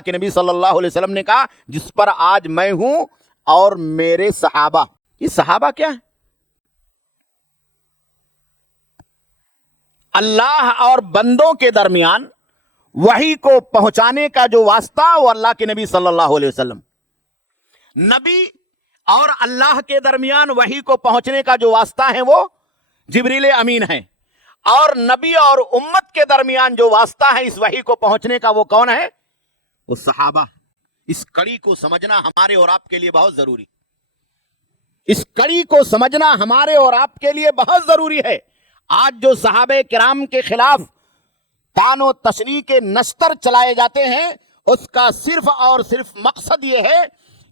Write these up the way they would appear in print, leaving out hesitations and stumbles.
کہ نبی صلی اللہ علیہ وسلم نے کہا جس پر آج میں ہوں اور میرے صحابہ. یہ صحابہ کیا ہے؟ اللہ اور بندوں کے درمیان وحی کو پہنچانے کا جو واسطہ وہ اللہ کے نبی صلی اللہ علیہ وسلم. نبی اور اللہ کے درمیان وحی کو پہنچنے کا جو واسطہ ہے وہ جبریل امین ہے، اور نبی اور امت کے درمیان جو واسطہ ہے اس وحی کو پہنچنے کا وہ کون ہے؟ وہ صحابہ. اس کڑی کو سمجھنا ہمارے اور آپ کے لیے بہت ضروری. اس کڑی کو سمجھنا ہمارے اور آپ کے لیے بہت ضروری ہے. آج جو صحابہ کرام کے خلاف طعن و تشنیع کے نشتر چلائے جاتے ہیں اس کا صرف اور صرف مقصد یہ ہے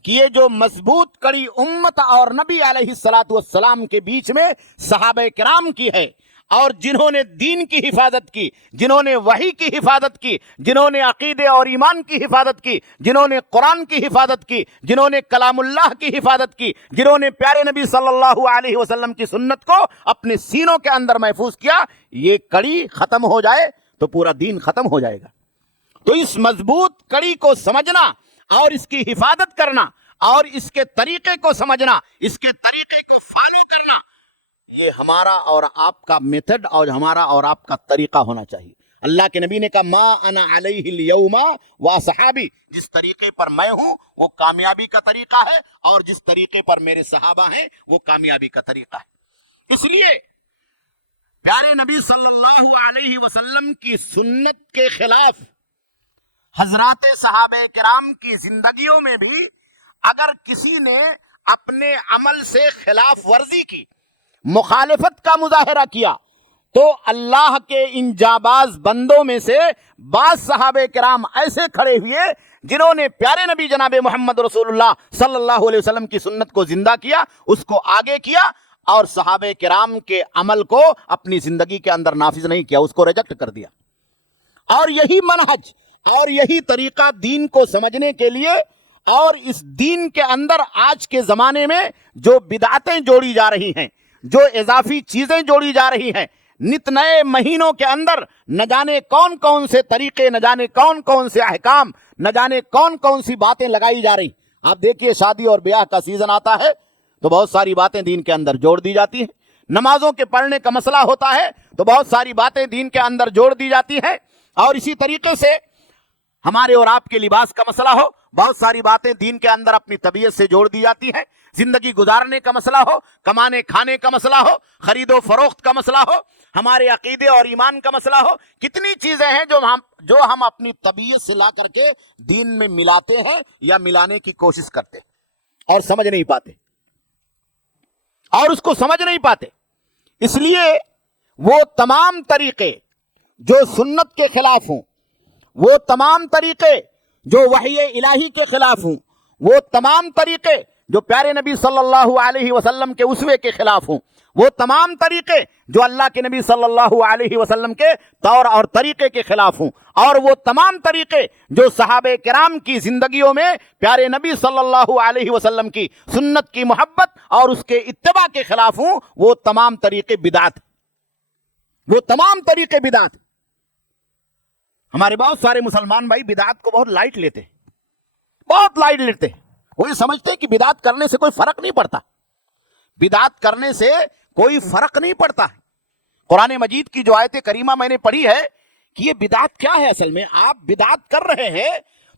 کہ یہ جو مضبوط کڑی امت اور نبی علیہ الصلوۃ والسلام کے بیچ میں صحابہ کرام کی ہے، اور جنہوں نے دین کی حفاظت کی، جنہوں نے وحی کی حفاظت کی، جنہوں نے عقیدے اور ایمان کی حفاظت کی، جنہوں نے قرآن کی حفاظت کی، جنہوں نے کلام اللہ کی حفاظت کی، جنہوں نے پیارے نبی صلی اللہ علیہ وسلم کی سنت کو اپنے سینوں کے اندر محفوظ کیا، یہ کڑی ختم ہو جائے تو پورا دین ختم ہو جائے گا. تو اس مضبوط کڑی کو سمجھنا اور اس کی حفاظت کرنا اور اس کے طریقے کو سمجھنا، اس کے طریقے کو فالو کرنا، یہ ہمارا اور آپ کا میتھڈ اور ہمارا اور آپ کا طریقہ ہونا چاہیے. اللہ کے نبی نے کہا ما انا علیہ اليوم واصحابی، جس طریقے پر میں ہوں وہ کامیابی کا طریقہ ہے، اور جس طریقے پر میرے صحابہ ہیں وہ کامیابی کا طریقہ ہے. اس لیے پیارے نبی صلی اللہ علیہ وسلم کی سنت کے خلاف حضرات صحابہ کرام کی زندگیوں میں بھی اگر کسی نے اپنے عمل سے خلاف ورزی کی، مخالفت کا مظاہرہ کیا، تو اللہ کے ان جانباز بندوں میں سے بعض صحابہ کرام ایسے کھڑے ہوئے جنہوں نے پیارے نبی جناب محمد رسول اللہ صلی اللہ علیہ وسلم کی سنت کو زندہ کیا، اس کو آگے کیا، اور صحابہ کرام کے عمل کو اپنی زندگی کے اندر نافذ نہیں کیا، اس کو ریجیکٹ کر دیا. اور یہی منہج اور یہی طریقہ دین کو سمجھنے کے لیے اور اس دین کے اندر آج کے زمانے میں جو بدعتیں جوڑی جا رہی ہیں، جو اضافی چیزیں جوڑی جا رہی ہیں، نت نئے مہینوں کے اندر نہ جانے کون کون سے طریقے، نہ جانے کون کون سے احکام، نہ جانے کون کون سی باتیں لگائی جا رہی. آپ دیکھیے شادی اور بیاہ کا سیزن آتا ہے تو بہت ساری باتیں دین کے اندر جوڑ دی جاتی ہیں. نمازوں کے پڑھنے کا مسئلہ ہوتا ہے تو بہت ساری باتیں دین کے اندر جوڑ دی جاتی ہیں. اور اسی طریقے سے ہمارے اور آپ کے لباس کا مسئلہ ہو، بہت ساری باتیں دین کے اندر اپنی طبیعت سے جوڑ دی جاتی ہیں. زندگی گزارنے کا مسئلہ ہو، کمانے کھانے کا مسئلہ ہو، خرید و فروخت کا مسئلہ ہو، ہمارے عقیدے اور ایمان کا مسئلہ ہو، کتنی چیزیں ہیں جو ہم اپنی طبیعت سے لا کر کے دین میں ملاتے ہیں یا ملانے کی کوشش کرتے ہیں اور سمجھ نہیں پاتے، اور اس کو سمجھ نہیں پاتے. اس لیے وہ تمام طریقے جو سنت کے خلاف ہوں، وہ تمام طریقے جو وحی الہی کے خلاف ہوں، وہ تمام طریقے جو پیارے نبی صلی اللہ علیہ وسلم کے اسوے کے خلاف ہوں، وہ تمام طریقے جو اللہ کے نبی صلی اللہ علیہ وسلم کے طور اور طریقے کے خلاف ہوں، اور وہ تمام طریقے جو صحابہ کرام کی زندگیوں میں پیارے نبی صلی اللہ علیہ وسلم کی سنت کی محبت اور اس کے اتباع کے خلاف ہوں، وہ تمام طریقے بدعت، وہ تمام طریقے بدعت. ہمارے بہت سارے مسلمان بھائی بدعت کو بہت لائٹ لیتے ہیں، بہت لائٹ لیتے ہیں. وہ یہ سمجھتے ہیں کہ بدعت کرنے سے کوئی فرق نہیں پڑتا، بدعت کرنے سے کوئی فرق نہیں پڑتا. قرآن مجید کی جو آیت کریمہ میں نے پڑھی ہے کہ یہ بدعت کیا ہے، اصل میں آپ بدعت کر رہے ہیں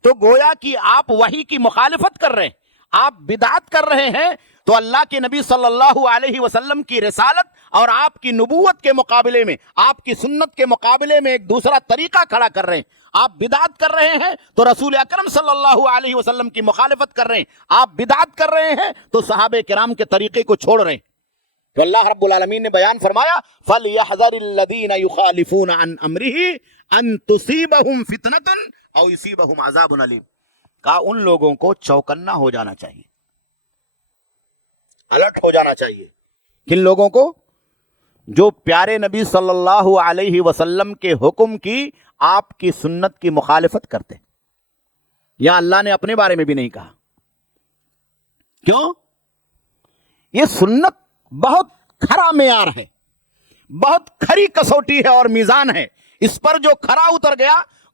تو گویا کہ آپ وحی کی مخالفت کر رہے ہیں. آپ بدعت کر رہے ہیں تو اللہ کے نبی صلی اللہ علیہ وسلم کی رسالت اور آپ کی نبوت کے مقابلے میں، آپ کی سنت کے مقابلے میں ایک دوسرا طریقہ کھڑا کر رہے ہیں. آپ بدعت کر رہے ہیں تو رسول اکرم صلی اللہ علیہ وسلم کی مخالفت کر رہے ہیں. آپ بدعت کر رہے ہیں تو صحابہ کرام کے طریقے کو چھوڑ رہے ہیں. تو اللہ رب العالمین نے بیان فرمایا فَلْيَحْذَرِ الَّذِينَ يُخَالِفُونَ عَنْ أَمْرِهِ أَن تُصِيبَهُمْ فِتْنَةٌ أَوْ يُصِيبَهُمْ عَذَابٌ أَلِيمٌ. کہا ان لوگوں کو چوکنا ہو جانا چاہیے، الرٹ ہو جانا چاہیے. کن لوگوں کو؟ جو پیارے نبی صلی اللہ علیہ وسلم کے حکم کی، آپ کی سنت کی مخالفت کرتے. یا اللہ نے اپنے بارے میں بھی نہیں کہا. کیوں؟ یہ سنت بہت کھرا معیار ہے، بہت کھری کسوٹی ہے اور میزان ہے. اس پر جو کھرا اتر گیا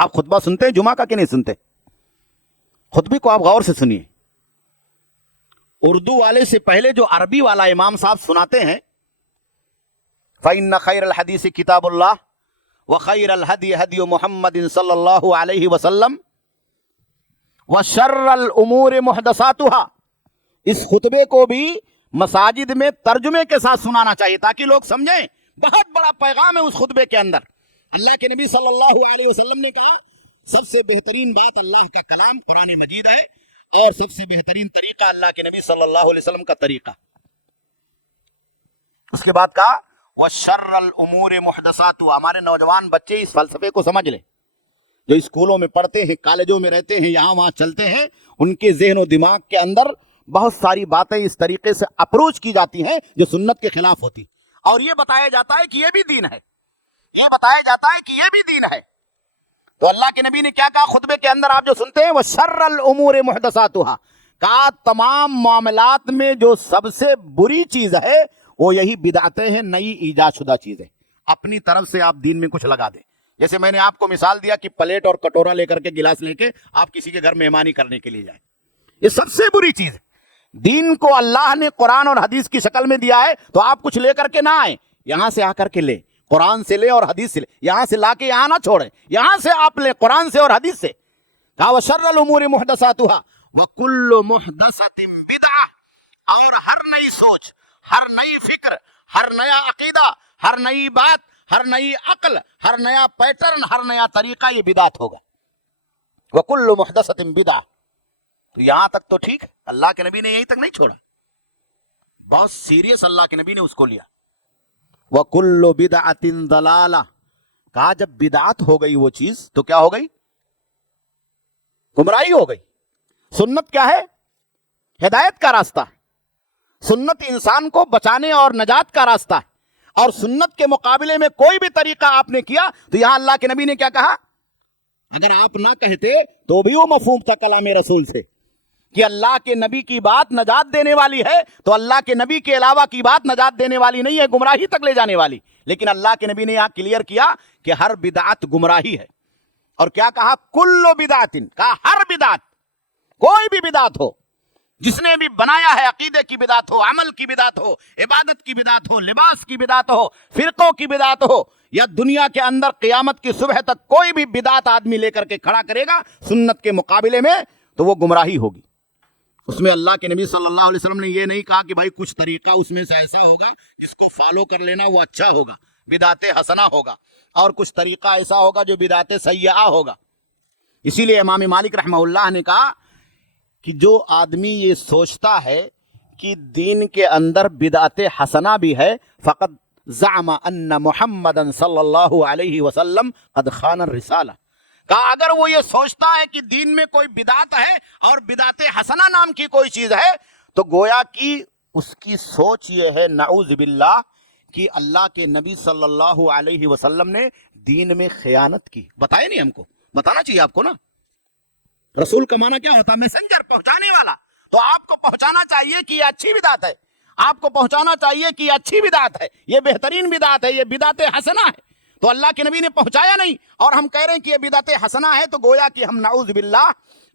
آپ خطبہ سنتے ہیں جمعہ کا کہ نہیں سنتے؟ خطبے کو آپ غور سے سنیے. اردو والے سے پہلے جو عربی والا امام صاحب سناتے ہیں فَإِنَّ خَيْرَ الْحَدِيثِ كِتَابُ اللَّهِ وَخَيْرَ الْهَدْيِ هَدْيُ مُحَمَّدٍ صلی اللہ علیہ وسلم وَشَرَّ الْأُمُورِ مُحْدَثَاتُهَا. اس خطبے کو بھی مساجد میں ترجمے کے ساتھ سنانا چاہیے تاکہ لوگ سمجھیں. بہت بڑا پیغام ہے اس خطبے کے اندر. اللہ کے نبی صلی اللہ علیہ وسلم نے کہا سب سے بہترین بات اللہ کا کلام قرآن مجید ہے اور سب سے بہترین طریقہ اللہ کے نبی صلی اللہ علیہ وسلم کا طریقہ. اس کے بعد کہا وَشَرَّ الْأُمُورِ مُحْدَثَاتُهَا. ہمارے نوجوان بچے اس فلسفے کو سمجھ لیں. جو اسکولوں میں پڑھتے ہیں، کالجوں میں رہتے ہیں، یہاں وہاں چلتے ہیں، ان کے ذہن و دماغ کے اندر بہت ساری باتیں اس طریقے سے اپروچ کی جاتی ہیں جو سنت کے خلاف ہوتی، اور یہ بتایا جاتا ہے کہ یہ بھی دین ہے، یہ بتایا جاتا ہے کہ یہ بھی دین ہے. تو اللہ کے نبی نے کیا کہا خطبے کے اندر آپ جو سنتے ہیں وَشَرَّ الْأُمُورِ مُحْدَثَاتُهَا. کہا تمام معاملات میں جو سب سے بری چیز ہے وہ یہی بدعتیں ہیں، نئی ایجاد شدہ چیزیں. اپنی طرف سے آپ دین میں کچھ لگا دیں. جیسے میں نے آپ کو مثال دیا کہ پلیٹ اور کٹورا لے کر کے گلاس لے کے آپ کسی کے گھر مہمانی کرنے کے لیے جائیں، یہ سب سے بری چیز ہے. دین کو اللہ نے قرآن اور حدیث کی شکل میں دیا ہے تو آپ کچھ لے کر کے نہ آئیں، یہاں سے آ کر کے لیں، قرآن سے لیں اور حدیث سے لیں. یہاں سے لا کے یہاں نہ چھوڑیں، یہاں سے آپ لیں قرآن سے اور حدیث سے. کہا وَشَرَّ الْأُمُورِ مُحْدَثَاتُهَا وَكُلُّ مُحْدَثَةٍ بِدْعَةٍ. اور ہر نئی سوچ، ہر نئی فکر، ہر نیا عقیدہ، ہر نئی بات، ہر نئی عقل، ہر نیا پیٹرن، ہر نیا طریقہ یہ بدعت ہوگا. وَكُلُّ مُحْدَثَةٍ بِدْعَةٍ. تو یہاں تک تو ٹھیک، اللہ کے نبی نے یہیں تک نہیں چھوڑا، بہت سیریس اللہ کے نبی نے اس کو لیا. وَكُلُّ بِدْعَةٍ ضَلَالَةٍ. کہا جب بدعت ہو گئی وہ چیز تو کیا ہو گئی؟ گمراہی ہو گئی. سنت کیا ہے؟ ہدایت کا راستہ. سنت انسان کو بچانے اور نجات کا راستہ ہے، اور سنت کے مقابلے میں کوئی بھی طریقہ آپ نے کیا تو یہاں اللہ کے نبی نے کیا کہا؟ اگر آپ نہ کہتے تو بھی وہ مفہوم تھا کلام رسول سے کہ اللہ کے نبی کی بات نجات دینے والی ہے، تو اللہ کے نبی کے علاوہ کی بات نجات دینے والی نہیں ہے، گمراہی تک لے جانے والی. لیکن اللہ کے نبی نے یہاں کلیئر کیا کہ ہر بدعت گمراہی ہے. اور کیا کہا؟ کل بدعت. کہا ہر بدعت، کوئی بھی بدعت ہو، جس نے بھی بنایا ہے، عقیدے کی بدعت ہو، عمل کی بدعت ہو، عبادت کی بدعت ہو، لباس کی بدعت ہو، فرقوں کی بدعت ہو، یا دنیا کے اندر قیامت کی صبح تک کوئی بھی بدعت آدمی لے کر کے کھڑا کرے گا سنت کے مقابلے میں تو وہ گمراہی ہوگی. اس میں اللہ کے نبی صلی اللہ علیہ وسلم نے یہ نہیں کہا کہ بھائی کچھ طریقہ اس میں سے ایسا ہوگا جس کو فالو کر لینا وہ اچھا ہوگا، بدعت حسنہ ہوگا، اور کچھ طریقہ ایسا ہوگا جو بدعت سیئہ ہوگا. اسی لیے امام مالک رحمہ اللہ نے کہا کہ جو آدمی یہ سوچتا ہے کہ دین کے اندر بدعت حسنہ بھی ہے فقط زعم ان محمدن صلی اللہ علیہ وسلم قد خان الرسالہ. کہا اگر وہ یہ سوچتا ہے کہ دین میں کوئی بدعت ہے اور بدعت حسنہ نام کی کوئی چیز ہے تو گویا کہ اس کی سوچ یہ ہے نعوذ باللہ کہ اللہ کے نبی صلی اللہ علیہ وسلم نے دین میں خیانت کی. بتائے نہیں، ہم کو بتانا چاہیے آپ کو نا. رسول کا معنی کیا ہوتا ہے؟ میسنجر، پہنچانے والا. تو آپ کو پہنچانا چاہیے کہ یہ اچھی بدعت ہے، آپ کو پہنچانا چاہیے کہ یہ اچھی بدعت ہے، یہ بہترین بدعت ہے، یہ بدعت حسنہ ہے. تو اللہ کے نبی نے پہنچایا نہیں اور ہم کہہ رہے ہیں کہ یہ بدعت حسنہ ہے، تو گویا کہ ہم نعوذ باللہ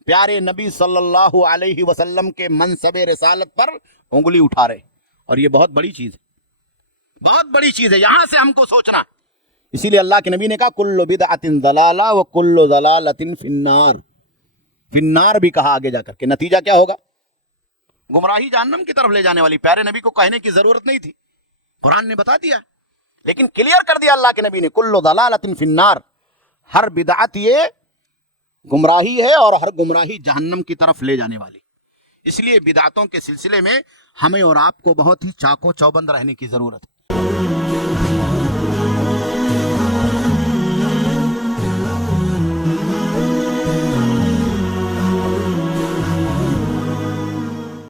پیارے نبی صلی اللہ علیہ وسلم کے منصب رسالت پر انگلی اٹھا رہے، اور یہ بہت بڑی چیز ہے، بہت بڑی چیز ہے. یہاں سے ہم کو سوچنا. اسی لیے اللہ کے نبی نے کہا کل بدعت ضلالہ وکل ضلالۃ فی النار. فی النار بھی کہا آگے جا کر کے، نتیجہ کیا ہوگا؟ گمراہی جہنم کی طرف لے جانے والی. پیارے نبی کو کہنے کی ضرورت نہیں تھی، قرآن نے بتا دیا، لیکن کلیئر کر دیا اللہ کے نبی نے کل ضلالۃ فی النار. ہر بدعت یہ گمراہی ہے اور ہر گمراہی جہنم کی طرف لے جانے والی. اس لیے بدعتوں کے سلسلے میں ہمیں اور آپ کو بہت ہی چاق و چوبند رہنے کی ضرورت ہے.